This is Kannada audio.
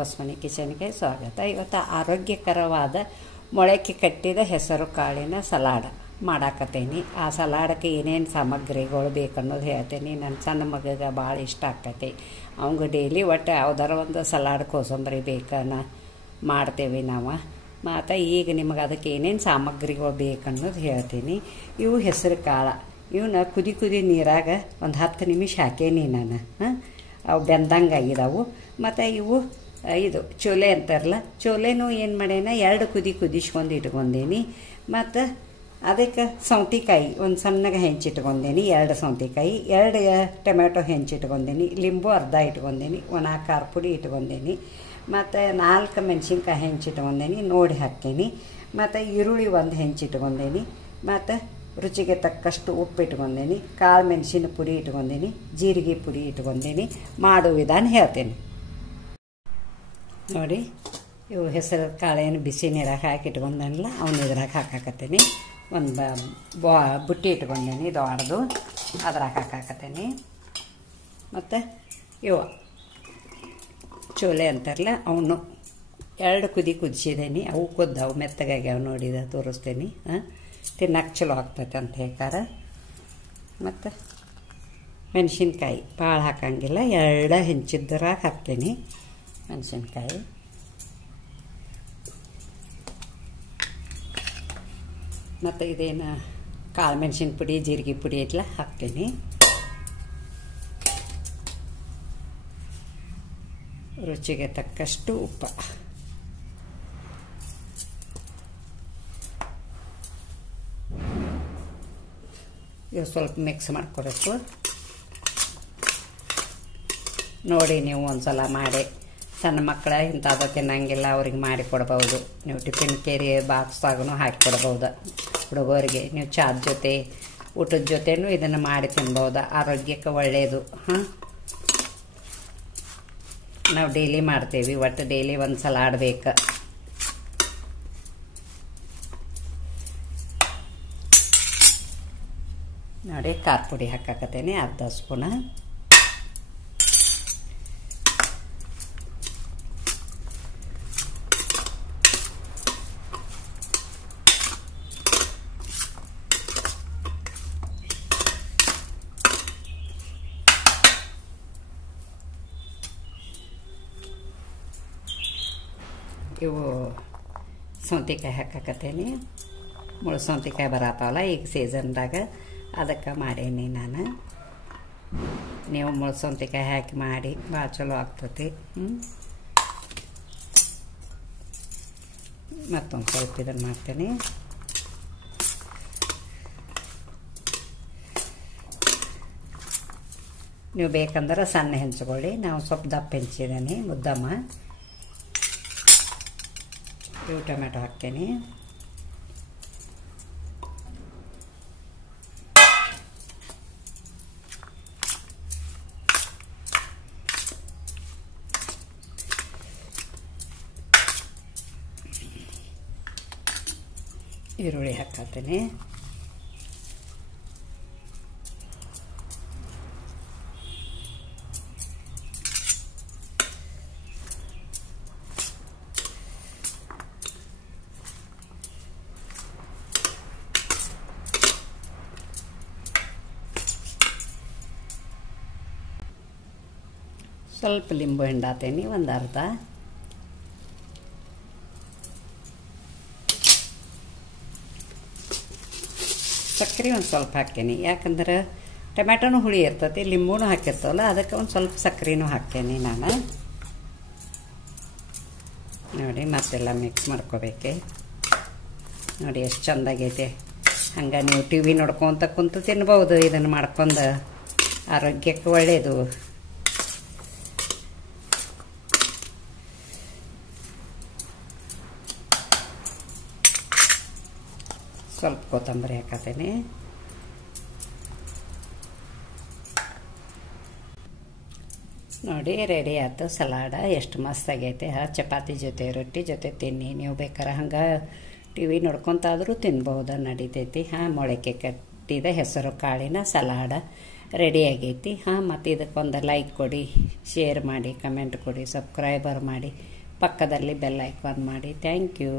ಹೊಸಮನೆ ಕಿಚನ್ಗೆ ಸ್ವಾಗತ. ಇವತ್ತು ಆರೋಗ್ಯಕರವಾದ ಮೊಳಕೆ ಕಟ್ಟಿದ ಹೆಸರು ಕಾಳಿನ ಸಲಾಡ್ ಮಾಡಾಕತ್ತೇನಿ. ಆ ಸಲಾಡಕ್ಕೆ ಏನೇನು ಸಾಮಗ್ರಿಗಳು ಬೇಕನ್ನೋದು ಹೇಳ್ತೇನೆ. ನನ್ನ ಸಣ್ಣ ಮಗಗೆ ಭಾಳ ಇಷ್ಟ ಆಕೈತಿ. ಅವಂಗೆ ಡೈಲಿ ಒಟ್ಟು ಯಾವ್ದಾರ ಒಂದು ಸಲಾಡ್ ಕೋಸಂಬರಿ ಬೇಕನ್ನ ಮಾಡ್ತೇವೆ ನಾವು. ಮತ್ತು ಈಗ ನಿಮಗೆ ಅದಕ್ಕೆ ಏನೇನು ಸಾಮಗ್ರಿಗಳು ಬೇಕನ್ನೋದು ಹೇಳ್ತೀನಿ. ಇವು ಹೆಸರು ಕಾಳು. ಇವನ್ನ ಕುದಿ ನೀರಾಗ ಒಂದು 10 ನಿಮಿಷ ಹಾಕೇನಿ ನಾನು. ಅವು ಬೆಂದಂಗೆ ಆಗಿದಾವು. ಮತ್ತು ಇವು ಇದು ಚೋಲೆ ಅಂತಾರಲ್ಲ, ಚೋಲೆನೂ ಏನು ಮಾಡ್ಯಾನ 2 ಕುದಿಸ್ಕೊಂಡು ಇಟ್ಕೊಂಡೇನಿ. ಮತ್ತು ಅದಕ್ಕೆ ಸೌತೆಕಾಯಿ ಒಂದು ಸಣ್ಣಗೆ ಹೆಂಚಿಟ್ಕೊಂಡೇನಿ, 2 ಸೌತೆಕಾಯಿ, 2 ಟೊಮೆಟೊ ಹೆಂಚಿಟ್ಕೊಂಡೇನಿ, ಲಿಂಬು ಅರ್ಧ ಇಟ್ಕೊಂಡೇನಿ, ಒಣ ಖಾರ ಪುಡಿ ಇಟ್ಕೊಂಡೇನಿ, ಮತ್ತು 4 ಮೆಣಸಿನ್ಕಾಯಿ ಹೆಂಚಿಟ್ಕೊಂಡೇನಿ, ನೋಡಿ ಹಾಕ್ತೇನೆ. ಮತ್ತು ಈರುಳ್ಳಿ ಒಂದು ಹೆಂಚಿಟ್ಕೊಂಡೇನಿ, ಮತ್ತು ರುಚಿಗೆ ತಕ್ಕಷ್ಟು ಉಪ್ಪು ಇಟ್ಕೊಂಡೇನಿ, ಕಾಳು ಮೆಣಸಿನ ಪುಡಿ ಇಟ್ಕೊಂಡೇನಿ, ಜೀರಿಗೆ ಪುಡಿ ಇಟ್ಕೊಂಡೇನಿ. ಮಾಡೋ ವಿಧಾನ ಹೇಳ್ತೇನೆ ನೋಡಿ. ಇವು ಹೆಸರು ಕಾಳೇನು ಬಿಸಿ ನೀರಾಗ ಹಾಕಿ ಇಟ್ಕೊಂಡಲ್ಲ, ಅವನ್ನ ಇದ್ರಾಗ ಹಾಕಾಕತ್ತೇನೆ. ಒಂದು ಬುಟ್ಟಿ ಇಟ್ಕೊಂಡೇನಿ ದೊಡ್ಡದು, ಅದ್ರಾಗ ಹಾಕಾಕತ್ತೇನೆ. ಮತ್ತು ಇವು ಚೋಲೆ ಅಂತಾರಲ್ಲ, ಅವನು 2 ಕುದಿಸಿದೇನಿ. ಅವು ಕುದ್ದವು ಮೆತ್ತಗಾಗ್ಯಾವ, ನೋಡಿದ ತೋರಿಸ್ತೇನೆ. ತಿನ್ನಕ್ಕೆ ಚಲೋ ಆಗ್ತೈತೆ ಅಂತ ಹೇಳ್ತಾರೆ. ಮತ್ತು ಮೆಣಸಿನ್ಕಾಯಿ ಭಾಳ ಹಾಕಂಗಿಲ್ಲ, 2 ಹೆಂಚಿದ್ರಾಗ ಹಾಕ್ತೀನಿ ಮೆಣಸಿನ್ಕಾಯಿ. ಮತ್ತು ಇದೇನು ಕಾಳು ಮೆಣಸಿನ ಪುಡಿ ಜೀರಿಗೆ ಪುಡಿ ಎಲ್ಲ ಹಾಕ್ತೀನಿ. ರುಚಿಗೆ ತಕ್ಕಷ್ಟು ಉಪ್ಪು. ಇವು ಸ್ವಲ್ಪ ಮಿಕ್ಸ್ ಮಾಡ್ಕೊಬೇಕು. ನೋಡಿ ನೀವು ಒಂದು ಸಲ ಮಾಡಿ. ಸಣ್ಣ ಮಕ್ಕಳ ಇಂಥದ್ದು ತಿನ್ನಂಗಿಲ್ಲ, ಅವ್ರಿಗೆ ಮಾಡಿ ಕೊಡ್ಬೋದು. ನೀವು ಟಿಫಿನ್ ಕೇರಿ ಬಾಕ್ಸ್ದಾಗೂ ಹಾಕಿ ಕೊಡ್ಬೋದು ಹುಡುಗರಿಗೆ. ನೀವು ಚಾದ ಜೊತೆ ಊಟದ ಜೊತೆನೂ ಇದನ್ನು ಮಾಡಿ ತಿನ್ಬೋದು. ಆರೋಗ್ಯಕ್ಕೆ ಒಳ್ಳೆಯದು. ನಾವು ಡೈಲಿ ಮಾಡ್ತೇವೆ, ಒಟ್ಟು ಡೈಲಿ ಒಂದು ಸಲಾಡ್ ಬೇಕು. ನೋಡಿ ಖಾರ ಪುಡಿ ಹಾಕಾಕತ್ತೇನೆ, ಅರ್ಧ ಸ್ಪೂನ. ಇವು ಸೌತೆಕಾಯಿ ಹಾಕಾಕತ್ತೇನೆ. ಮುಳು ಸೌತೆಕಾಯಿ ಬರತ್ತಾವಲ್ಲ ಈಗ ಸೀಸನ್ದಾಗ, ಅದಕ್ಕೆ ಮಾಡೇನಿ ನಾನು. ನೀವು ಮುಳು ಸೌತೆಕಾಯಿ ಹಾಕಿ ಮಾಡಿ, ಭಾಳ ಚಲೋ ಆಗ್ತೈತಿ. ಮತ್ತೊಂದು ಸ್ವಲ್ಪ ಇದನ್ನು ಮಾಡ್ತೇನೆ. ನೀವು ಬೇಕಂದ್ರೆ ಸಣ್ಣ ಹೆಂಚ್ಕೊಳ್ಳಿ, ನಾವು ಸ್ವಲ್ಪ ದಪ್ಪ ಹೆಂಚಿದ್ದೀನಿ ಮುದ್ದಮ್ಮ. ಇವು ಟೊಮೆಟೊ ಹಾಕ್ತೇನೆ. ಈರುಳ್ಳಿ ಹಾಕತ್ತೇನೆ. ಸ್ವಲ್ಪ ಲಿಂಬು ಹಿಂಡಾತೇನೆ, ಒಂದು ಅರ್ಧ. ಸಕ್ಕರೆ ಒಂದು ಸ್ವಲ್ಪ ಹಾಕ್ತೇನೆ, ಯಾಕಂದ್ರೆ ಟೊಮೆಟೊನೂ ಹುಳಿ ಇರ್ತೈತಿ, ಲಿಂಬೂನು ಹಾಕಿರ್ತವಲ್ಲ, ಅದಕ್ಕೆ ಒಂದು ಸ್ವಲ್ಪ ಸಕ್ಕರೆನೂ ಹಾಕ್ತೇನೆ ನಾನು. ನೋಡಿ ಮತ್ತೆಲ್ಲ ಮಿಕ್ಸ್ ಮಾಡ್ಕೋಬೇಕೆ. ನೋಡಿ ಎಷ್ಟು ಚೆಂದಾಗೈತೆ. ಹಂಗೆ ನೀವು ಟಿ ವಿ ನೋಡ್ಕೊತ ಕುಂತು ತಿನ್ಬೋದು. ಇದನ್ನು ಮಾಡ್ಕೊಂಡು ಆರೋಗ್ಯಕ್ಕೆ ಒಳ್ಳೆಯದು. ಸ್ವಲ್ಪ ಕೊತ್ತಂಬರಿ ಹಾಕತ್ತೇನೆ. ನೋಡಿ ರೆಡಿ ಆಯ್ತು ಸಲಾಡ. ಎಷ್ಟು ಮಸ್ತ್ ಆಗೈತೆ. ಚಪಾತಿ ಜೊತೆ ರೊಟ್ಟಿ ಜೊತೆ ತಿನ್ನಿ. ನೀವು ಬೇಕಾರೆ ಹಂಗೆ ಟಿ ವಿ ನೋಡ್ಕೊತಾದರೂ ತಿನ್ಬೋದು, ನಡಿತೈತಿ. ಮೊಳಕೆ ಕಟ್ಟಿದ ಹೆಸರು ಕಾಳಿನ ಸಲಾಡ ರೆಡಿ ಆಗೈತಿ. ಮತ್ತು ಇದಕ್ಕೊಂದು ಲೈಕ್ ಕೊಡಿ, ಶೇರ್ ಮಾಡಿ, ಕಮೆಂಟ್ ಕೊಡಿ, ಸಬ್ಸ್ಕ್ರೈಬರ್ ಮಾಡಿ, ಪಕ್ಕದಲ್ಲಿ ಬೆಲ್ ಐಕಾನ್ ಮಾಡಿ. Thank you.